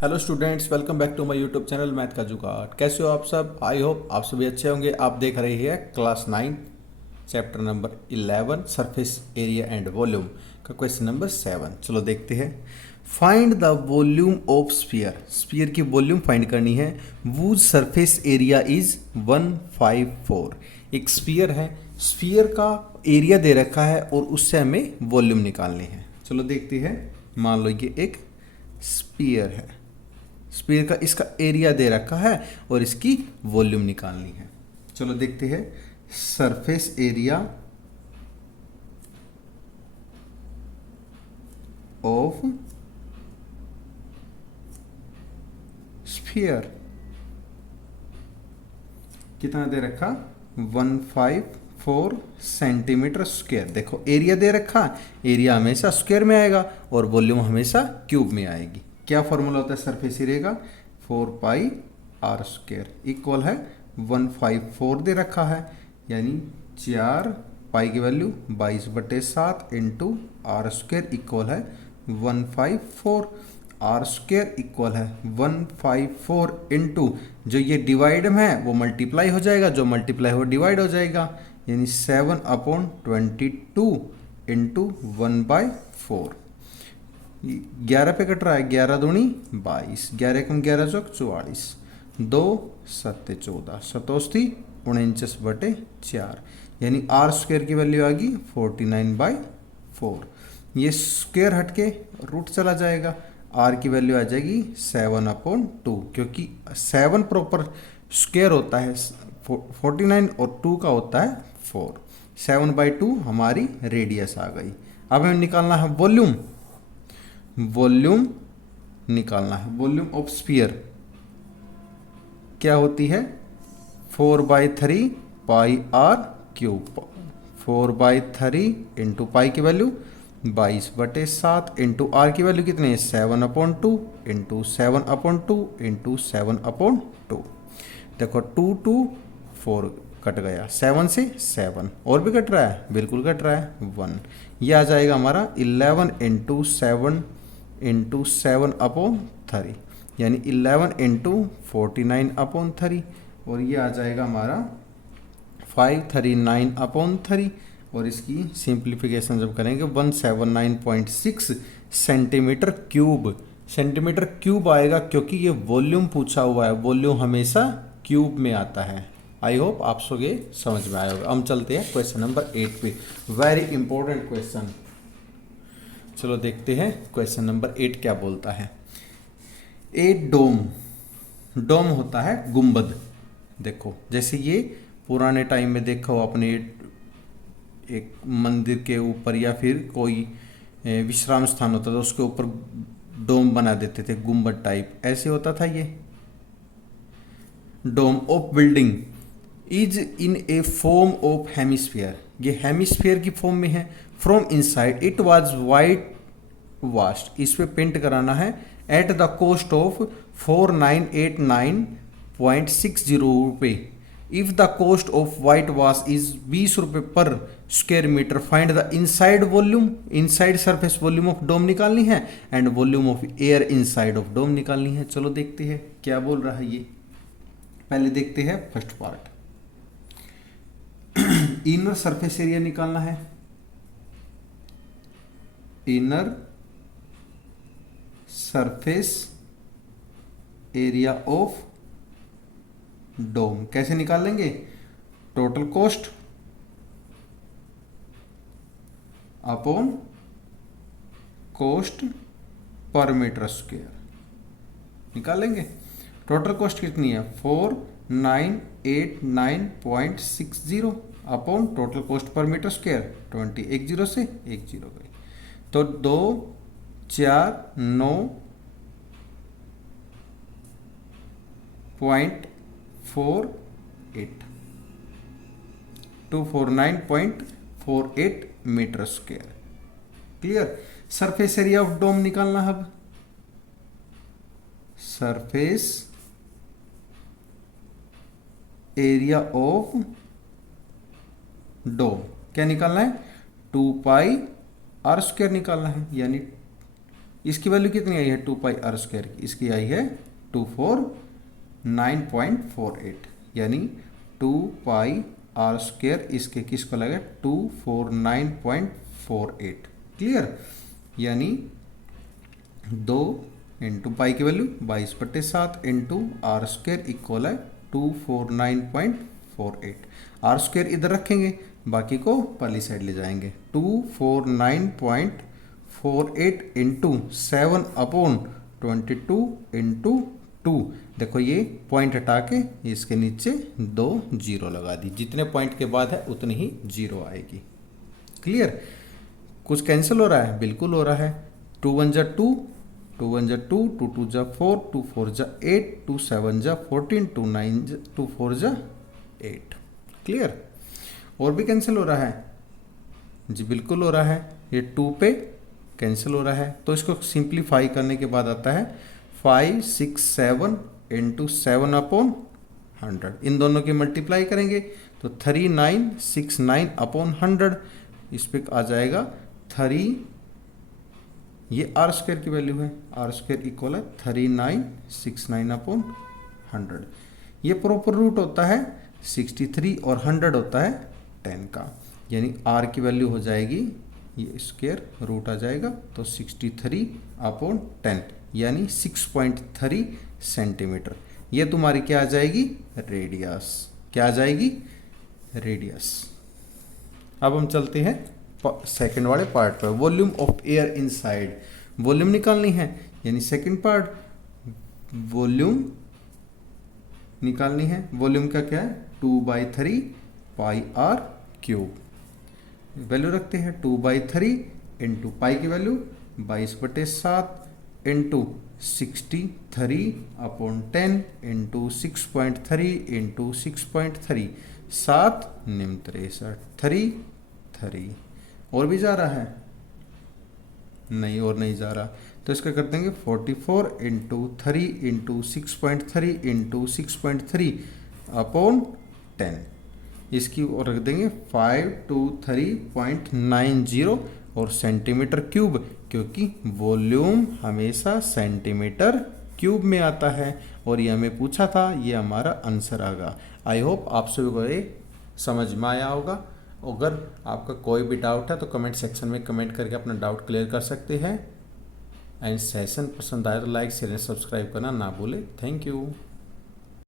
Hello students, welcome back to my YouTube channel math का जुगाड़। कैसे हो आप सब? आई होप आप सभी अच्छे होंगे। आप देख रहे हैं class 9 chapter number 11 surface area and volume का क्वेश्चन नंबर 7। चलो देखते हैं। Find the volume of sphere. Sphere की वॉल्यूम फाइंड करनी है। Whose surface area is 154। एक स्फीयर है, स्फीयर का एरिया दे रखा है और उससे हमें वॉल्यूम निकालनी है। चलो देखते हैं। मान लो ये एक स्फीयर है, स्फीयर का इसका एरिया दे रखा है और इसकी वॉल्यूम निकालनी है। चलो देखते हैं। सरफेस एरिया ऑफ स्फीयर कितना दे रखा? 154 सेंटीमीटर स्क्वायर। देखो एरिया दे रखा, एरिया हमेशा स्क्वायर में आएगा और वॉल्यूम हमेशा क्यूब में आएगी। क्या फॉर्मूला होता है सरफेस एरिया का? 4 पाई आर स्क्वायर इक्वल है 154 दे रखा है, यानी 4 पाई की value 22/7 into R square equal है 154। आर स्क्वायर इक्वल है 154 इंटू जो ये डिवाइड में है वो मल्टीप्लाई हो जाएगा, जो मल्टीप्लाई हो डिवाइड हो जाएगा, यानी 7/22 इंटू 1/4। 11 पे कट रहा है, 11 दूनी 22, 11 कम 11 चौक 44, 2 7 14, 27 49/4, यानी आर स्क्वायर की वैल्यू आ गई 49/4। ये स्क्वायर हटके रूट चला जाएगा, आर की वैल्यू आ जाएगी 7/2, क्योंकि 7 प्रॉपर स्क्वायर होता है 49 और 2 का होता है 4। 7/2 हमारी रेडियस आ गई। अब हमें निकालना है वॉल्यूम। वॉल्यूम निकालना है। वॉल्यूम ऑफ स्फीयर क्या होती है? 4/3 पाई आर क्यूब। 4/3 इंटू पाई की वैल्यू 22/7 इंटू आर की वैल्यू कितनी है? 7/2 इंटू 7/2 इंटू 7/2। देखो 2 2 4 कट गया, 7 से 7 और भी कट रहा है, बिल्कुल कट रहा है 1। ये आ जाएगा हमारा 11 इंटू 7 इंटू 7/3, यानी 11 इंटू 49/3, और ये आ जाएगा हमारा 539/3, और इसकी सिंप्लीफिकेशन जब करेंगे 179.6 सेंटीमीटर क्यूब। सेंटीमीटर क्यूब आएगा क्योंकि ये वॉल्यूम पूछा हुआ है, वॉल्यूम हमेशा क्यूब में आता है। आई होप आप सब ये समझ में आया होगा। हम चलते हैं क्वेश्चन नंबर 8 पे। Very important question. चलो देखते हैं क्वेश्चन नंबर 8 क्या बोलता है। ए डोम, डोम होता है गुंबद। देखो जैसे ये पुराने टाइम में देखो अपने एक मंदिर के ऊपर या फिर कोई विश्राम स्थान होता था उसके ऊपर डोम बना देते थे, गुंबद टाइप ऐसे होता था। ये dome of building is in a form of hemisphere, ये हेमिस्फीयर की फॉर्म में है। From inside it was whitewashed, इस पे पेंट कराना है। एट द कॉस्ट ऑफ 4989.60 रुपये। If the cost of white wash is 20 रुपये पर square metre, find the inside volume, inside surface volume of dome निकालनी है and volume of air inside of dome निकालनी है। चलो देखते हैं क्या बोल रहा है ये। पहले देखते हैं first part. Inner surface area निकालना है। Inner surface area of dome कैसे निकाल लेंगे? Total cost upon cost per metre square निकाल लेंगे। टोटल कॉस्ट कितनी है? 4989.60 upon total cost per metre square 20, एक जीरो से एक जीरो गई, तो 2 4 9.48 249.48 metre square. Clear? Surface area of dome निकालना है। अब सरफेस एरिया ऑफ डोम क्या निकालना है? 2 पाई आर स्क्वायर निकालना है, यानी इसकी वैल्यू कितनी आई है 2 पाई आर स्क्वायर की, इसकी आई है 249.48, यानी 2 पाई आर स्क्वायर इसके किसको लगा 249.48। क्लियर, यानी 2 इंटू पाई की value 22/7 into R square equal है 249.48। आर स्क्वायर इधर रखेंगे, बाकी को पहली साइड ले जाएंगे। 249.48 इंटू 7/22 इंटू 2। देखो ये पॉइंट हटा के इसके नीचे 2 जीरो लगा दी, जितने पॉइंट के बाद है उतनी ही जीरो आएगी। क्लियर, कुछ कैंसिल हो रहा है, बिल्कुल हो रहा है। 2 1 जा 2, 2 1 जा 2, 2 2 जा 4, 2 4 जा 8, 2 7 जा 14, 2 9 जा 2 4 जा 8। क्लियर, और भी कैंसिल हो रहा है जी, बिल्कुल हो रहा है। ये 2 पे कैंसिल हो रहा है, तो इसको सिंप्लीफाई करने के बाद आता है 5 6 7 इंटू 7/100। इन दोनों की मल्टीप्लाई करेंगे तो 3969/100। इस पे आ जाएगा 3, ये आर स्क्वायर की वैल्यू है, आर स्क्वायर इक्वल है 3969/100। ये प्रॉपर रूट होता है 63 और 100 होता है 10 का, यानी आर की वैल्यू हो जाएगी, ये स्क्वायर रूट आ जाएगा तो 63/10, यानी 6.3 सेंटीमीटर। ये तुम्हारी क्या आ जाएगी, रेडियस। क्या आ जाएगी, रेडियस। अब हम चलते हैं सेकंड वाले पार्ट पर, volume of air inside. Volume निकालनी है, यानी सेकंड पार्ट वॉल्यूम निकालनी है। वॉल्यूम का क्या है 2/3 पाई आर क्यूब। वैल्यू रखते हैं 2/3 इंटू पाई की वैल्यू 22/7 इंटू 63/10 इंटू 6.3 इंटू 6.3, 7 निम 63 3। और भी जा रहा है, नहीं और नहीं जा रहा, तो इसका कर देंगे 44 इंटू 3 इंटू 6.3 इंटू 6.3/10। इसकी और रख देंगे 523.90 और सेंटीमीटर क्यूब, क्योंकि वॉल्यूम हमेशा सेंटीमीटर क्यूब में आता है और ये हमें पूछा था, ये हमारा आंसर आएगा। आई होप आप सभी को ये समझ में आया होगा। अगर आपका कोई भी डाउट है तो कमेंट सेक्शन में कमेंट करके अपना डाउट क्लियर कर सकते हैं। एंड सेशन पसंद आए तो लाइक शेयर एंड सब्सक्राइब करना ना भूलें। Thank you.